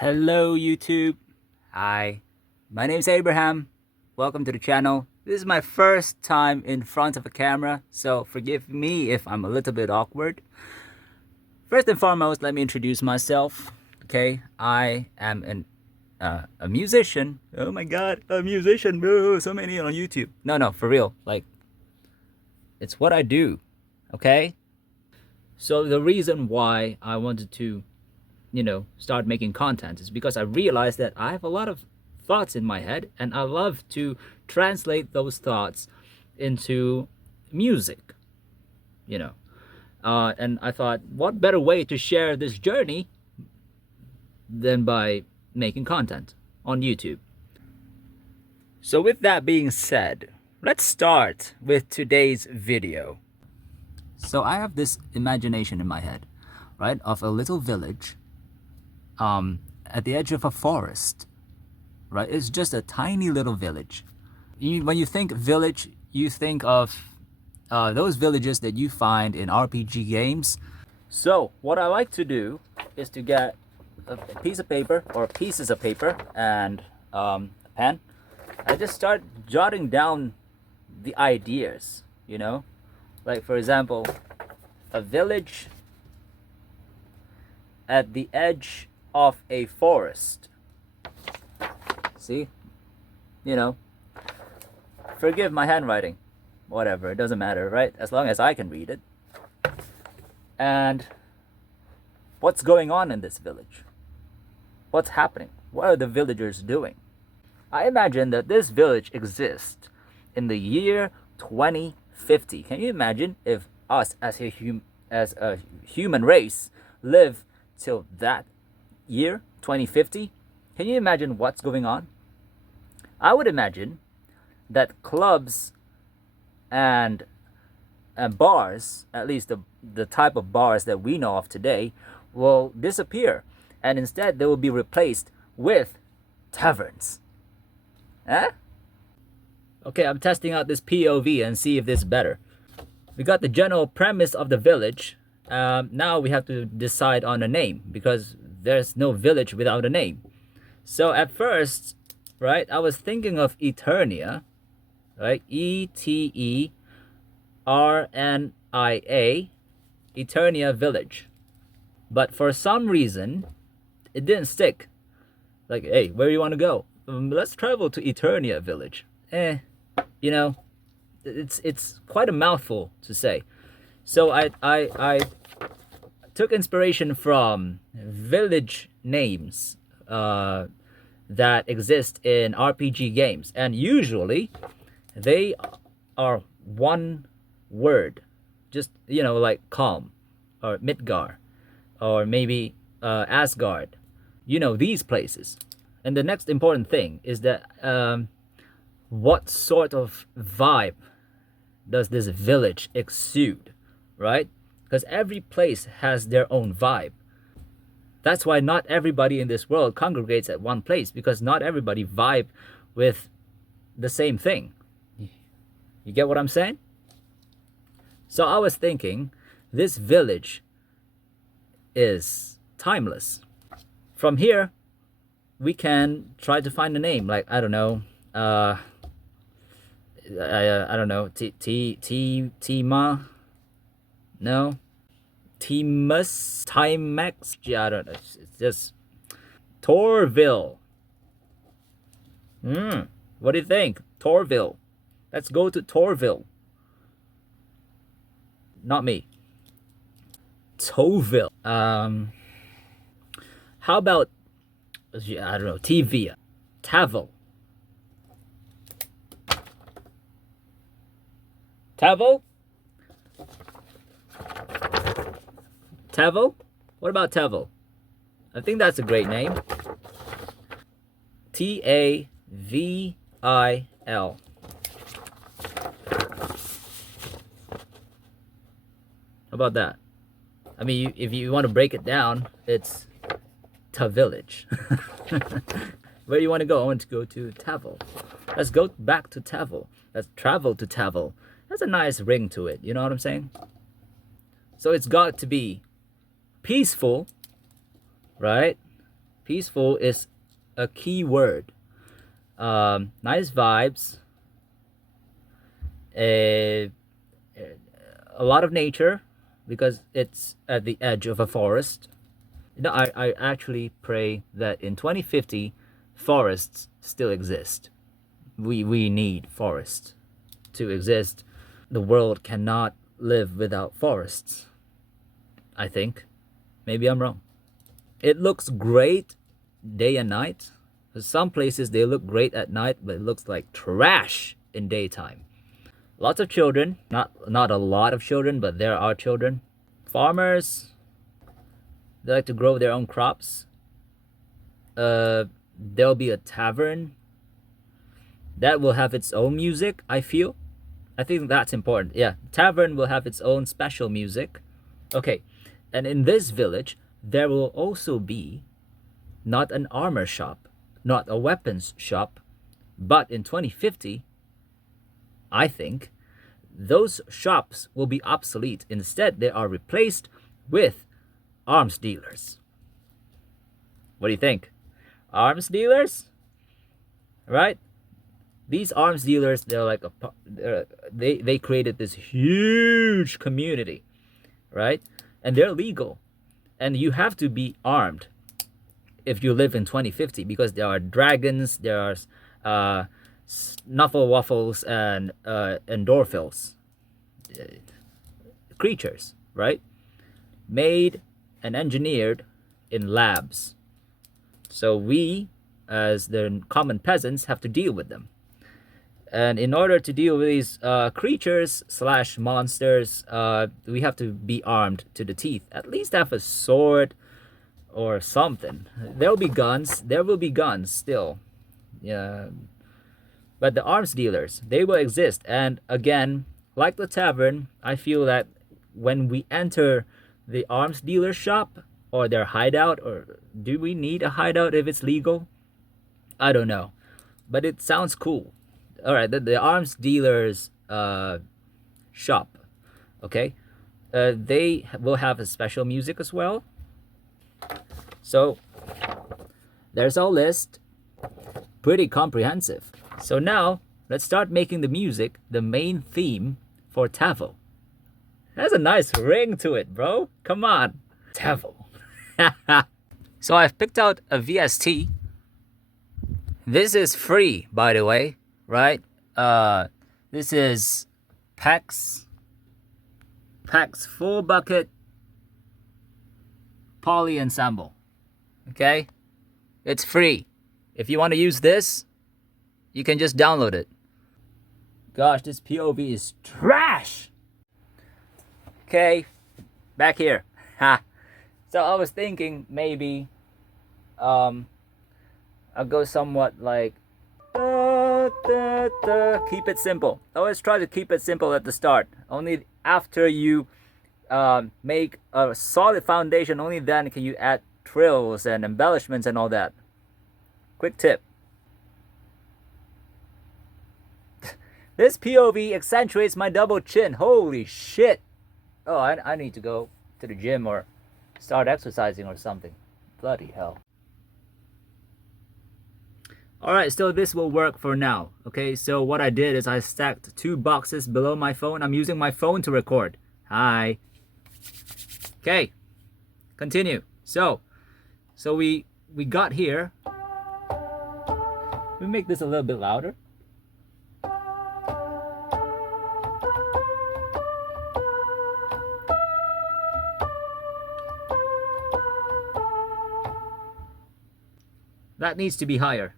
Hello YouTube. Hi. My name is Abraham. Welcome to the channel. This is my first time in front of a camera, so forgive me if I'm a little bit awkward. First and foremost, let me introduce myself. Okay, I am a musician. Oh my god, a musician. Boo, so many on YouTube. No, for real. Like, it's what I do. Okay? So the reason why I wanted to start making content is because I realized that I have a lot of thoughts in my head and I love to translate those thoughts into music, you know. And I thought, what better way to share this journey than by making content on YouTube? So with that being said, let's start with today's video. So I have this imagination in my head, right, of a little village at the edge of a forest, right? It's just a tiny little village. When you think village, you think of those villages that you find in RPG games. So what I like to do is to get a piece of paper or pieces of paper and a pen. I just start jotting down the ideas, like for example, a village at the edge of a forest. See? Forgive my handwriting. Whatever, it doesn't matter, right? As long as I can read it. And what's going on in this village? What's happening? What are the villagers doing? I imagine that this village exists in the year 2050. Can you imagine if us as a human race live till that year 2050? Can you imagine what's going on? I would imagine that clubs and bars, at least the type of bars that we know of today, will disappear, and instead they will be replaced with taverns. Eh? Okay, I'm testing out this POV and see if this is better. We got the general premise of the village. Now we have to decide on a name because there's no village without a name. So at first, right, I was thinking of Eternia, right? Eternia, Eternia Village. But for some reason, it didn't stick. Like, hey, where do you want to go? Let's travel to Eternia Village. It's quite a mouthful to say. So I took inspiration from village names that exist in RPG games, and usually they are one word, just like Calm or Midgar or maybe Asgard, these places. And the next important thing is that what sort of vibe does this village exude, right? Because every place has their own vibe. That's why not everybody in this world congregates at one place, because not everybody vibe with the same thing. You get what I'm saying? So I was thinking this village is timeless. From here, we can try to find a name, like, I don't know, I don't know, Tima? No? Timus? Timex? Yeah, I don't know. It's just Torville. What do you think? Torville. Let's go to Torville. Not me. Toville. How about, I don't know, Tvia? Tavel. Tavel? Tavel? What about Tavel? I think that's a great name. Tavil. How about that? I mean, if you want to break it down, it's Ta Village. Where do you want to go? I want to go to Tavel. Let's go back to Tavel. Let's travel to Tavel. That's a nice ring to it. You know what I'm saying? So it's got to be peaceful, right? Peaceful is a key word. Nice vibes. A, a lot of nature because it's at the edge of a forest. You know, I actually pray that in 2050, forests still exist. We need forests to exist. The world cannot live without forests, I think. Maybe I'm wrong. It looks great day and night. Some places they look great at night, but it looks like trash in daytime. Lots of children, not a lot of children, but there are children. Farmers, they like to grow their own crops. There'll be a tavern that will have its own music, I feel. I think that's important. Yeah, tavern will have its own special music. Okay, and in this village, there will also be not an armor shop, not a weapons shop, but in 2050, I think, those shops will be obsolete. Instead, they are replaced with arms dealers. What do you think? Arms dealers? Right? These arms dealers, they're like they created this huge community, right? And they're legal. And you have to be armed if you live in 2050 because there are dragons, there are snuffle waffles and endorphils creatures, right? Made and engineered in labs. So we, as the common peasants, have to deal with them. And in order to deal with these creatures slash monsters, we have to be armed to the teeth. At least have a sword or something. There will be guns. There will be guns still. Yeah. But the arms dealers, they will exist. And again, like the tavern, I feel that when we enter the arms dealer shop or their hideout, or do we need a hideout if it's legal? I don't know. But it sounds cool. All right, the arms dealers shop, okay? They will have a special music as well. So there's our list. Pretty comprehensive. So now, let's start making the music the main theme for Tavo. Has a nice ring to it, bro. Come on. Tavo. So I've picked out a VST. This is free, by the way, right? This is PAX Full Bucket Poly Ensemble. Okay? It's free. If you want to use this, you can just download it. Gosh, this POV is trash. Okay, back here. Ha. So I was thinking maybe I'll go somewhat like keep it simple. Always try to keep it simple at the start. Only after you make a solid foundation, only then can you add trills and embellishments and all that. Quick tip. This POV accentuates my double chin. Holy shit. Oh, I need to go to the gym or start exercising or something. Bloody hell. Alright, so this will work for now. Okay, so what I did is I stacked 2 boxes below my phone. I'm using my phone to record. Hi. Okay, continue. So we got here. We make this a little bit louder. That needs to be higher.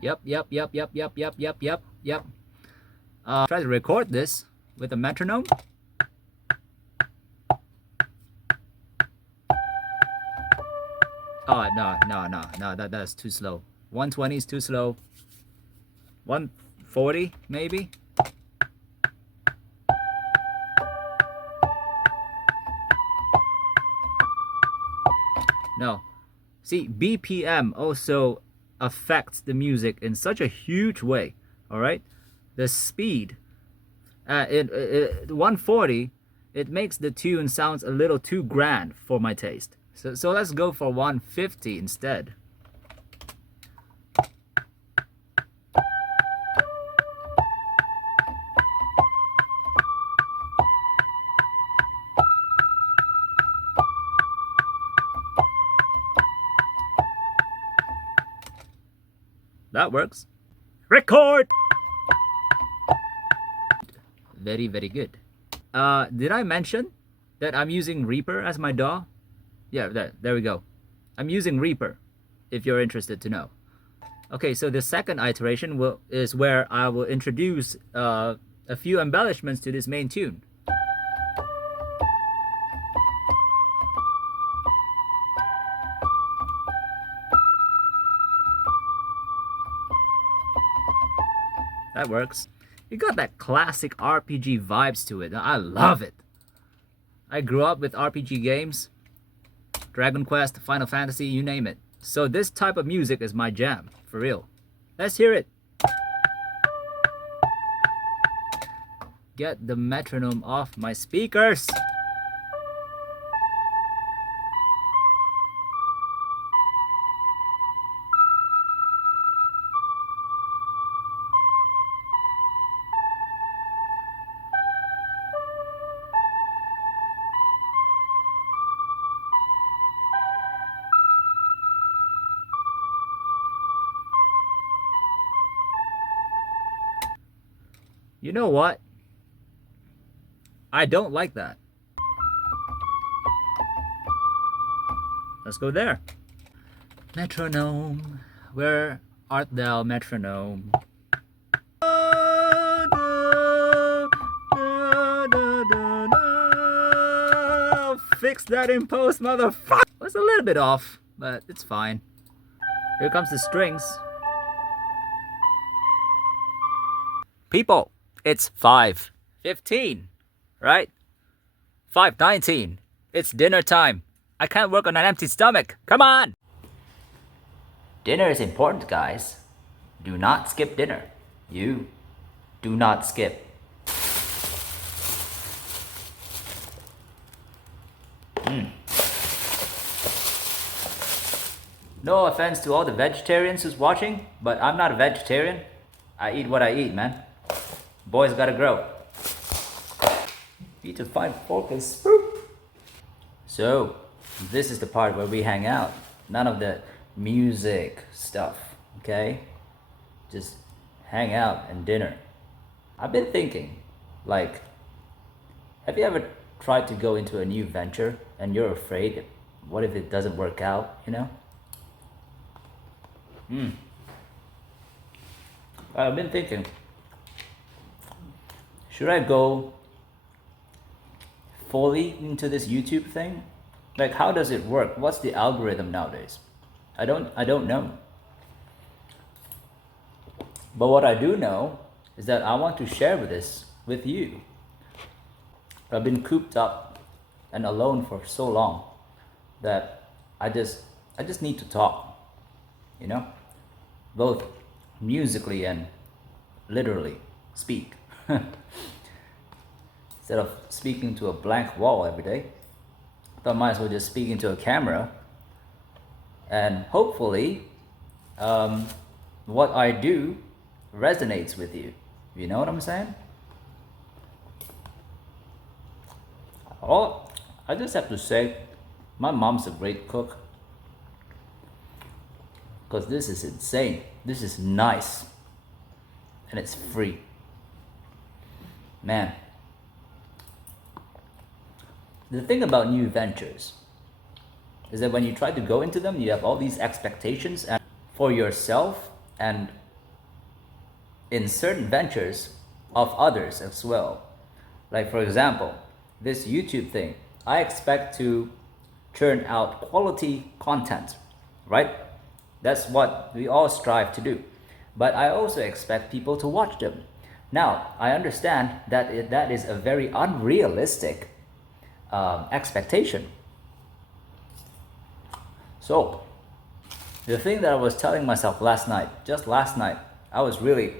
Yep. Try to record this with a metronome. Oh, no, that's too slow. 120 is too slow. 140 maybe. No. See, BPM also affects the music in such a huge way. All right. the speed. 140, it makes the tune sounds a little too grand for my taste. So let's go for 150 instead. That works. Record! Very, very good. Did I mention that I'm using Reaper as my DAW? Yeah, there we go. I'm using Reaper, if you're interested to know. Okay, so the second iteration is where I will introduce a few embellishments to this main tune. That works. It got that classic RPG vibes to it. I love it. I grew up with RPG games. Dragon Quest, Final Fantasy, you name it. So this type of music is my jam, for real. Let's hear it. Get the metronome off my speakers. You know what? I don't like that. Let's go there. Metronome, where art thou, metronome? Fix that in post, motherfucker! It's a little bit off, but it's fine. Here comes the strings. People, it's 5:15, right? 5:19. It's dinner time. I can't work on an empty stomach. Come on! Dinner is important, guys. Do not skip dinner. You do not skip. No offense to all the vegetarians who's watching, but I'm not a vegetarian. I eat what I eat, man. Boys gotta grow. Need to find fork and spoon. So, this is the part where we hang out. None of the music stuff, okay? Just hang out and dinner. I've been thinking, like, have you ever tried to go into a new venture and you're afraid, what if it doesn't work out, you know? I've been thinking, should I go fully into this YouTube thing? Like, how does it work? What's the algorithm nowadays? I don't know. But what I do know is that I want to share this with you. I've been cooped up and alone for so long that I just need to talk, you know, both musically and literally speak. Instead of speaking to a blank wall every day, I thought I might as well just speak into a camera, and hopefully what I do resonates with you. You know what I'm saying? Oh, I just have to say, my mom's a great cook. Because this is insane. This is nice. And it's free. Man. The thing about new ventures is that when you try to go into them, you have all these expectations and for yourself and in certain ventures of others as well. Like, for example, this YouTube thing, I expect to churn out quality content, right? That's what we all strive to do. But I also expect people to watch them. Now, I understand that that is a very unrealistic expectation. So, the thing that I was telling myself last night, just last night, I was really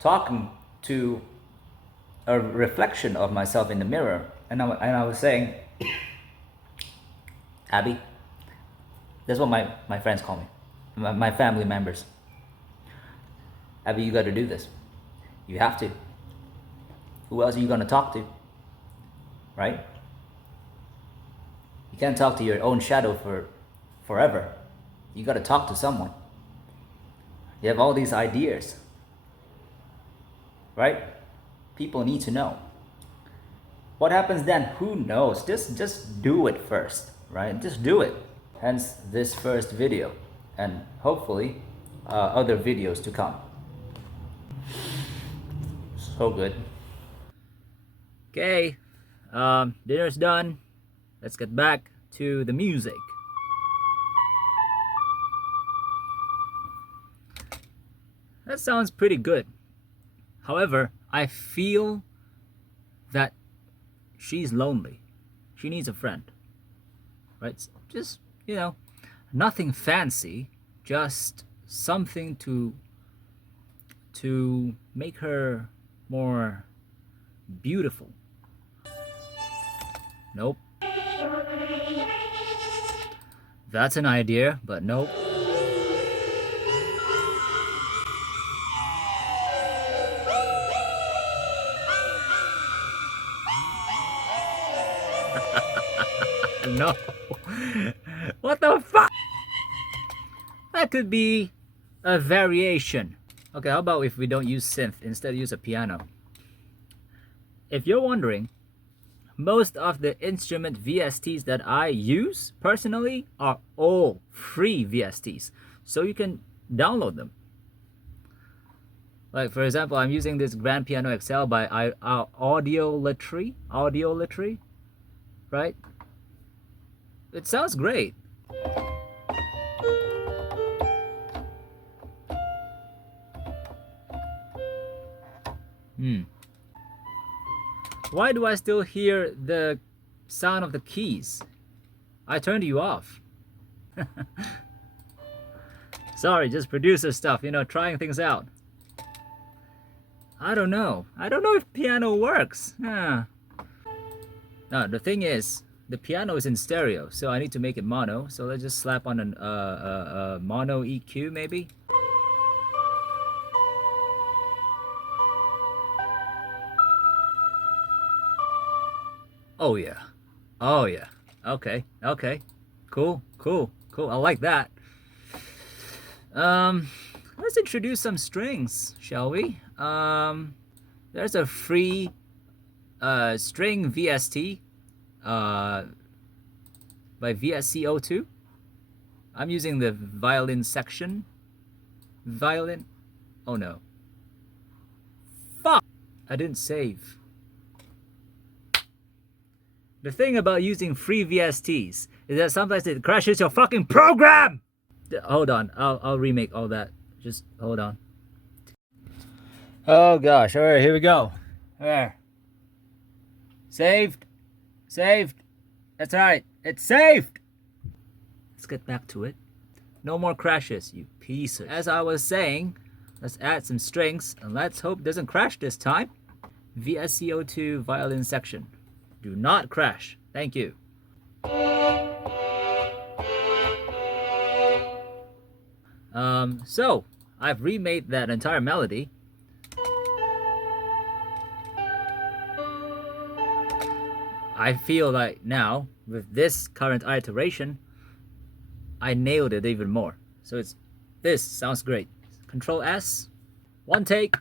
talking to a reflection of myself in the mirror, and I was saying, Abby, that's what my friends call me, my family members. Abby, you got to do this. You have to. Who else are you going to talk to? Right? You can't talk to your own shadow for forever. You got to talk to someone. You have all these ideas, right? People need to know. What happens then? Who knows? Just do it first, right? Just do it. Hence this first video, and hopefully other videos to come. So good. Okay, dinner's done. Let's get back to the music. That sounds pretty good. However, I feel that she's lonely. She needs a friend. Right? Just, nothing fancy, just something to make her more beautiful. Nope. That's an idea, but nope. No. What the fuck? That could be a variation. Okay, how about if we don't use synth, instead use a piano? If you're wondering, most of the instrument VSTs that I use personally are all free VSTs, so you can download them. Like, for example, I'm using this Grand Piano XL by Audiolatry, right? It sounds great. Why do I still hear the sound of the keys? I turned you off. Sorry, just producer stuff, trying things out. I don't know. I don't know if piano works. No, the thing is, the piano is in stereo, so I need to make it mono. So let's just slap on a mono EQ maybe. Oh yeah. Oh yeah. Okay. Cool. I like that. Let's introduce some strings, shall we? There's a free string VST by VSCO2. I'm using the violin section. Violin. Oh no. Fuck! I didn't save. The thing about using free VSTs is that sometimes it crashes your fucking program! Hold on, I'll remake all that. Just hold on. Oh gosh, alright, here we go. There. Saved. That's right, it's saved! Let's get back to it. No more crashes, you pieces. As I was saying, let's add some strings and let's hope it doesn't crash this time. VSCO2 violin section. Do not crash. Thank you. So I've remade that entire melody. I feel like now, with this current iteration, I nailed it even more. So this sounds great. Control S, one take.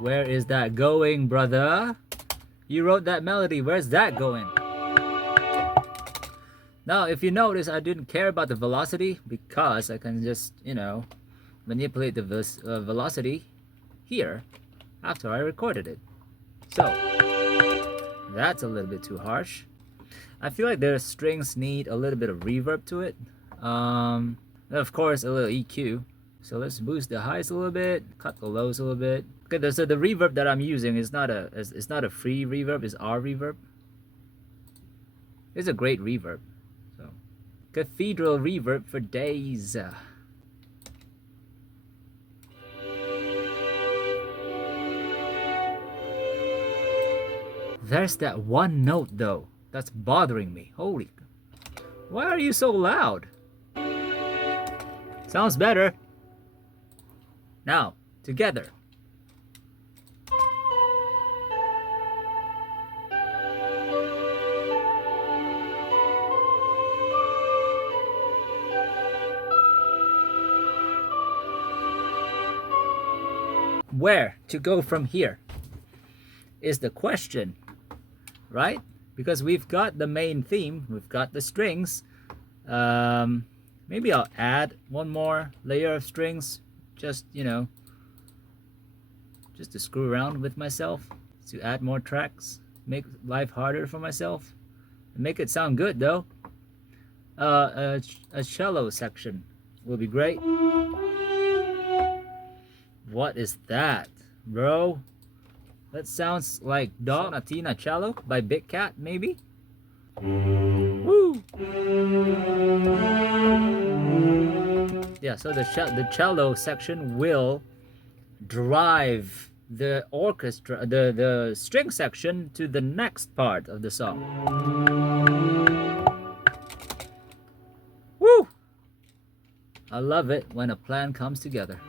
Where is that going, brother? You wrote that melody, where's that going? Now, if you notice, I didn't care about the velocity because I can just, manipulate the velocity here after I recorded it. So, that's a little bit too harsh. I feel like their strings need a little bit of reverb to it. Of course, a little EQ. So let's boost the highs a little bit, cut the lows a little bit. Okay, so the reverb that I'm using is not a free reverb, it's R reverb. It's a great reverb. So cathedral reverb for days. There's that one note though that's bothering me. Holy, why are you so loud? Sounds better. Now, together. Where to go from here is the question, right? Because we've got the main theme, we've got the strings. Maybe I'll add one more layer of strings, just, you know, just to screw around with myself, to add more tracks, make life harder for myself, and make it sound good though. A cello section will be great. What is that, bro? That sounds like Donatina Cello by Big Cat, maybe? Woo! Yeah, so the cello section will drive the orchestra, the string section to the next part of the song. Woo! I love it when a plan comes together.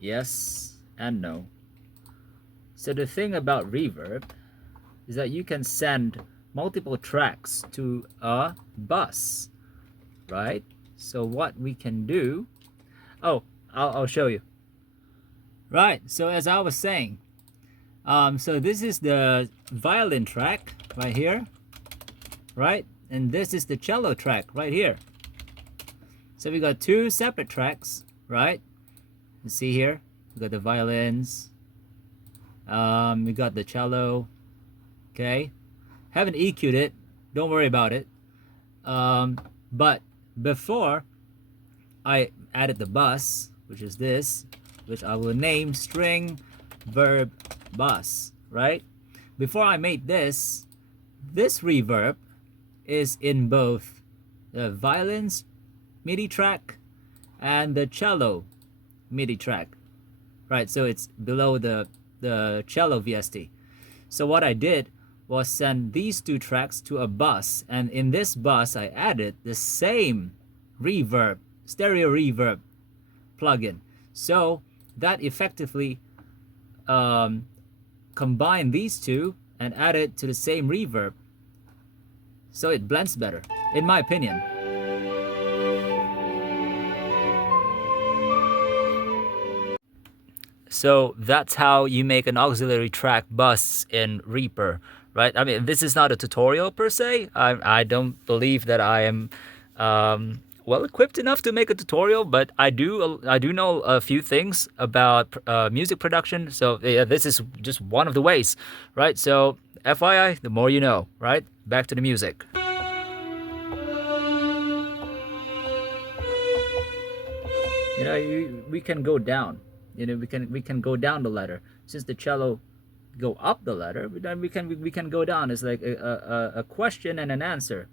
Yes and no. So the thing about reverb is that you can send multiple tracks to a bus, right? So what we can do, I'll show you. Right, so as I was saying, so this is the violin track right here, right? And this is the cello track right here. So we got two separate tracks, right? You see here, we got the violins, we got the cello, okay? Haven't EQ'd it, don't worry about it. But before I added the bus, which is this, which I will name string verb bus, right? Before I made this reverb is in both the violins MIDI track and the cello MIDI track, right? So it's below the cello VST. So what I did was send these two tracks to a bus, and in this bus I added the same reverb, stereo reverb plugin. So that effectively combined these two and added to the same reverb, so it blends better, in my opinion. So that's how you make an auxiliary track bus in Reaper, right? I mean, this is not a tutorial per se. I don't believe that I am well equipped enough to make a tutorial, but I do know a few things about music production. So yeah, this is just one of the ways, right? So FYI, the more you know, right? Back to the music. You know, we can go down. You know, we can go down the ladder. Since the cello go up the ladder, then we can go down. It's like a question and an answer,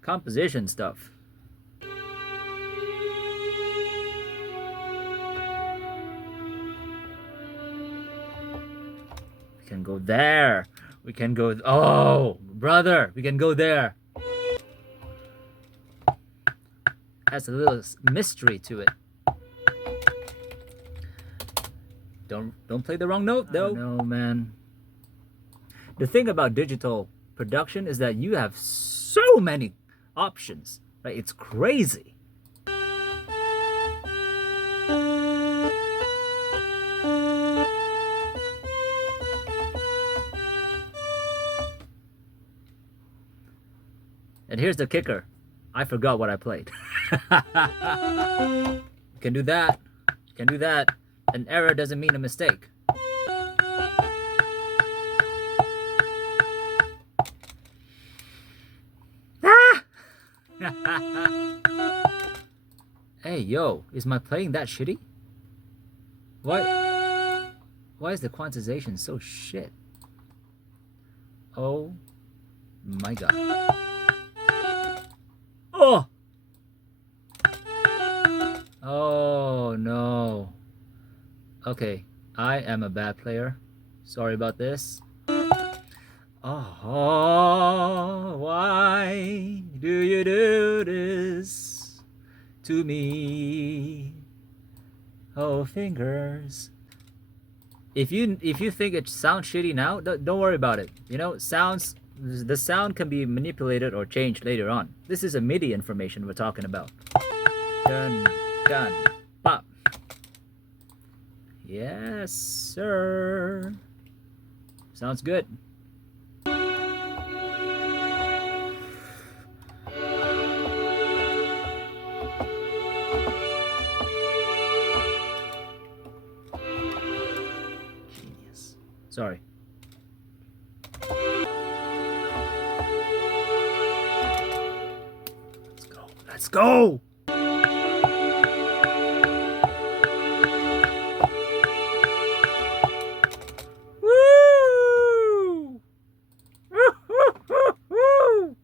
composition stuff. We can go there. We can go. Oh, brother, we can go there. Has a little mystery to it. Don't play the wrong note though. No, man. The thing about digital production is that you have so many options, right? It's crazy. And here's the kicker. I forgot what I played. You can do that. You can do that. An error doesn't mean a mistake. Ah! Hey, yo, is my playing that shitty? Why is the quantization so shit? Oh my god. Oh! Oh. Okay, I am a bad player. Sorry about this. Oh, why do you do this to me? Oh, fingers. If you think it sounds shitty now, don't worry about it. You know, the sound can be manipulated or changed later on. This is a MIDI information we're talking about. Dun dun pop. Yes, sir. Sounds good. Genius. Sorry. Let's go. Let's go. Woo! Woo!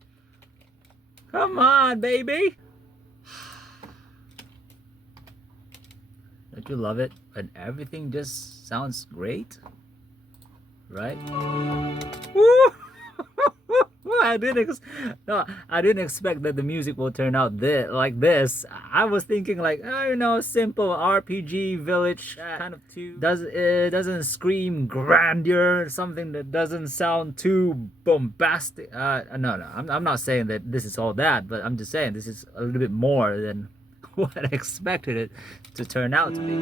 Come on, baby. Don't you love it when everything just sounds great? Right? Woo! I didn't expect that the music will turn out like this. I was thinking like, oh, you know, simple RPG village kind of too. It doesn't scream grandeur, something that doesn't sound too bombastic. No, I'm not saying that this is all that, but I'm just saying this is a little bit more than what I expected it to turn out to be.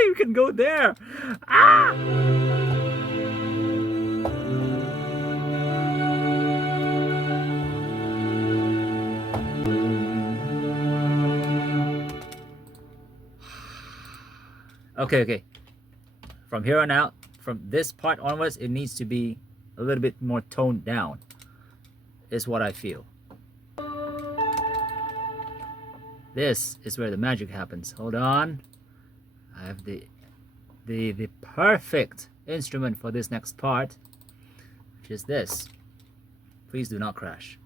You can go there. Ah! Okay. From here on out, from this part onwards, it needs to be a little bit more toned down, is what I feel. This is where the magic happens. Hold on. I have the perfect instrument for this next part, which is this. Please do not crash.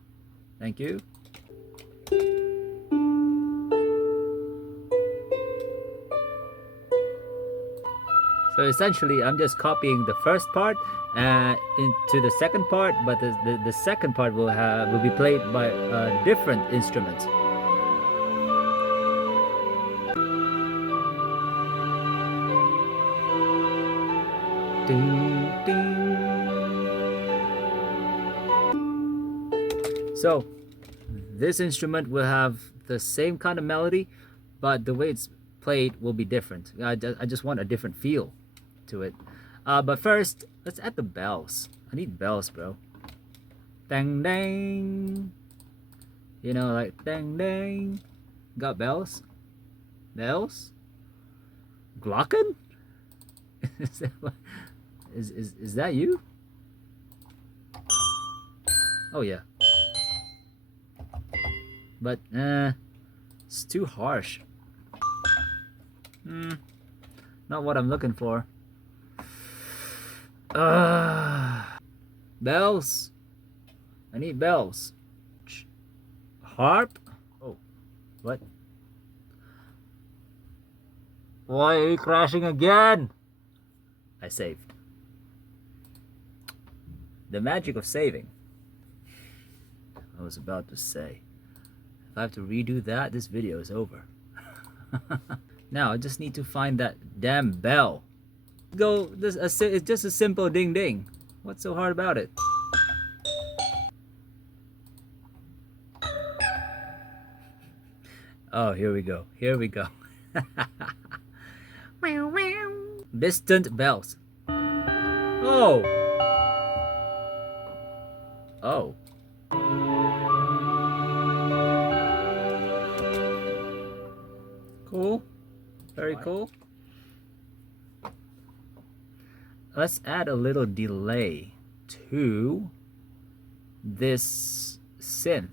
Thank you. So essentially, I'm just copying the first part into the second part, but the second part will be played by a different instrument. Ding, ding. So this instrument will have the same kind of melody, but the way it's played will be different. I just want a different feel to it. But first, let's add the bells. I need bells, bro. Dang dang. You know, like dang dang. Got bells? Bells? Glocken? Is that you? Oh yeah. But it's too harsh. Not what I'm looking for. Bells. I need bells. Harp? Oh, what? Why are you crashing again? I saved. The magic of saving. I was about to say, if I have to redo that, this video is over. Now I just need to find that damn bell. It's just a simple ding ding. What's so hard about it? Oh, here we go. Here we go. Distant bells. Oh. Oh. Cool. Very cool. Let's add a little delay to this synth.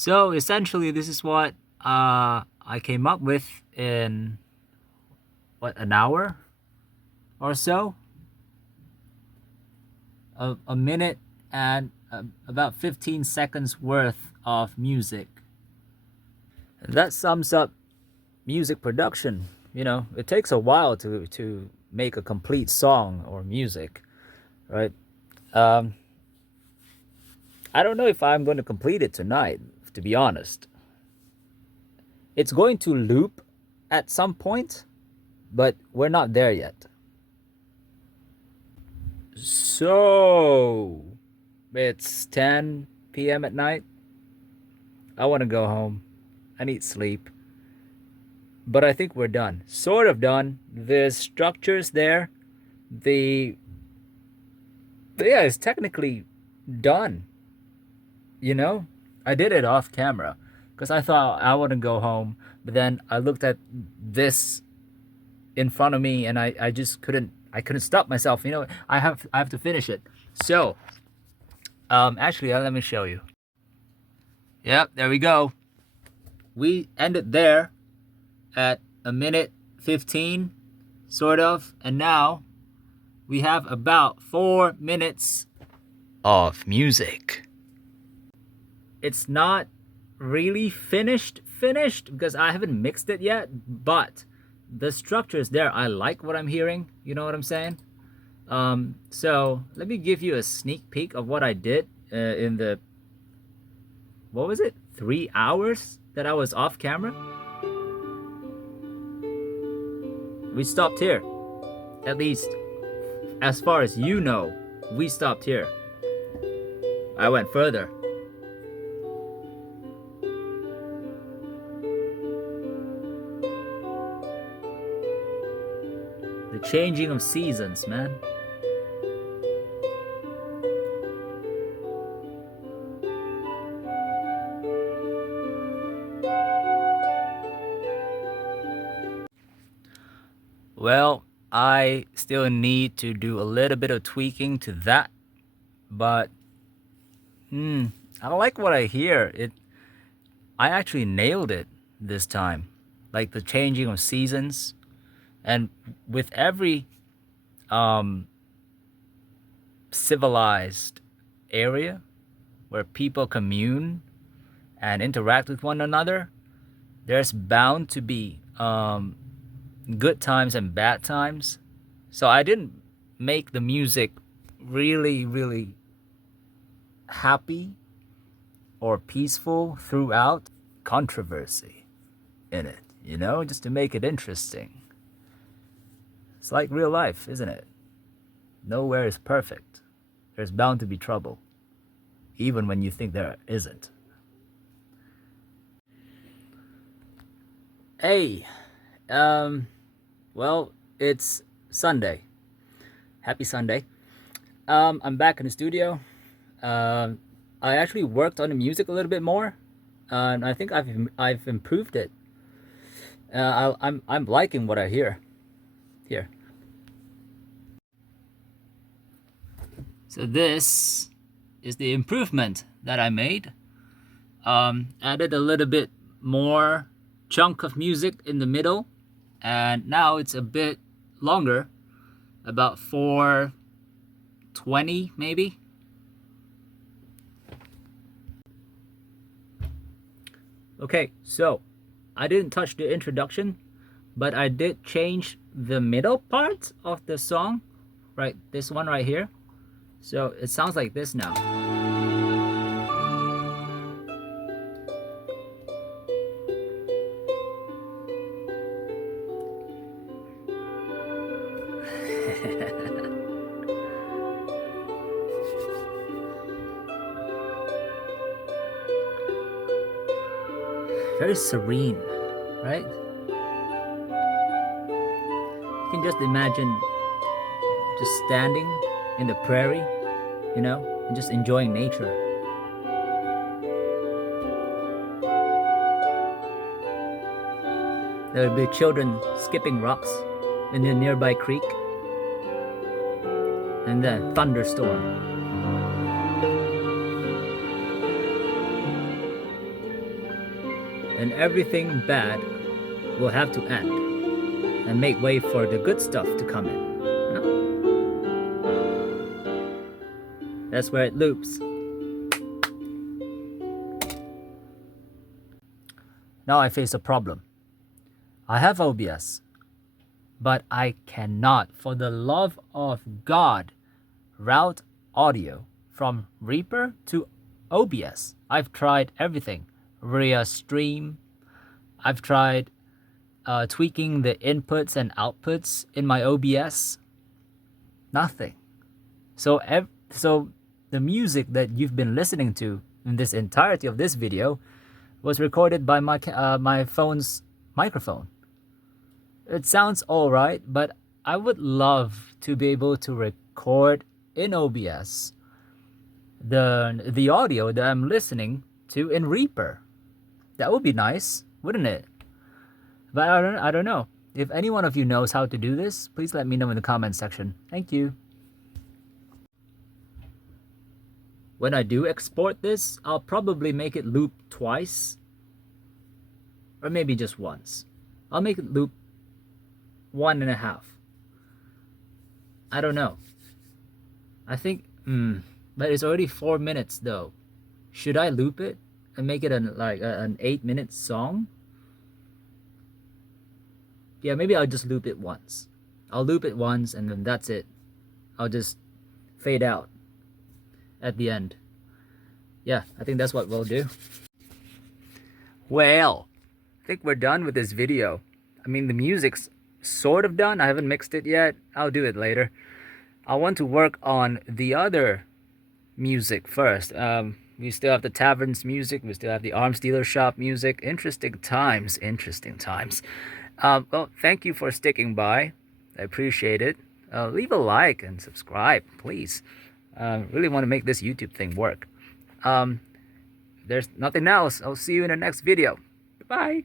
So essentially, this is what I came up with in what, an hour or so, a minute and about 15 seconds worth of music. That sums up music production. You know, it takes a while to make a complete song or music, right? Um, I don't know if I'm going to complete it tonight, to be honest. It's going to loop at some point, but we're not there yet. So, it's 10 p.m. at night. I want to go home. I need sleep. But I think we're done. Sort of done. The structure's there. The yeah, it's technically done. You know? I did it off camera because I thought I wouldn't go home, but then I looked at this in front of me and I just couldn't stop myself. You know, I have to finish it. So, actually, let me show you. Yep, there we go. We ended there at a minute 15, sort of, and now we have about 4 minutes of music. It's not really finished because I haven't mixed it yet, but the structure is there. I like what I'm hearing. You know what I'm saying? So let me give you a sneak peek of what I did in the, what was it, 3 hours that I was off camera. We stopped here. At least as far as you know, we stopped here. I went further. The changing of seasons, man. Well, I still need to do a little bit of tweaking to that, but I like what I hear. I actually nailed it this time. Like the changing of seasons, and with every civilized area where people commune and interact with one another, there's bound to be good times and bad times. So I didn't make the music really, really happy or peaceful throughout. Controversy in it, you know, just to make it interesting. It's like real life, isn't it? Nowhere is perfect. There's bound to be trouble, even when you think there isn't. Hey, well, it's Sunday. Happy Sunday. I'm back in the studio. I actually worked on the music a little bit more, and I think I've improved it. I'm liking what I hear here. So this is the improvement that I made. Added a little bit more chunk of music in the middle, and now it's a bit longer, about 4:20 maybe. Okay, so I didn't touch the introduction, but I did change the middle part of the song, right? This one right here. So it sounds like this now. Very serene, right? You can just imagine just standing in the prairie, you know, and just enjoying nature. There would be children skipping rocks in the nearby creek, and then thunderstorm. and everything bad will have to end and make way for the good stuff to come in. That's where it loops. Now I face a problem. I have OBS, but I cannot, for the love of God, route audio from Reaper to OBS. I've tried everything. Restream. I've tried tweaking the inputs and outputs in my OBS. Nothing. So the music that you've been listening to in this entirety of this video was recorded by my phone's microphone. It sounds all right, but I would love to be able to record in OBS the audio that I'm listening to in Reaper. That would be nice, wouldn't it? But I don't know. If any one of you knows how to do this, please let me know in the comment section. Thank you. When I do export this, I'll probably make it loop twice. Or maybe just once. I'll make it loop 1.5. I don't know. I think, but it's already 4 minutes though. Should I loop it and make it an 8-minute song? Yeah, maybe I'll just loop it once. I'll loop it once and then that's it. I'll just fade out at the end. Yeah, I think that's what we'll do. Well, I think we're done with this video. I mean, the music's sort of done. I haven't mixed it yet. I'll do it later. I want to work on the other music first. We still have the Taverns music. We still have the Arms Dealer Shop music. Interesting times. Interesting times. Well, thank you for sticking by. I appreciate it. Leave a like and subscribe, please. Really want to make this YouTube thing work. There's nothing else. I'll see you in the next video. Bye.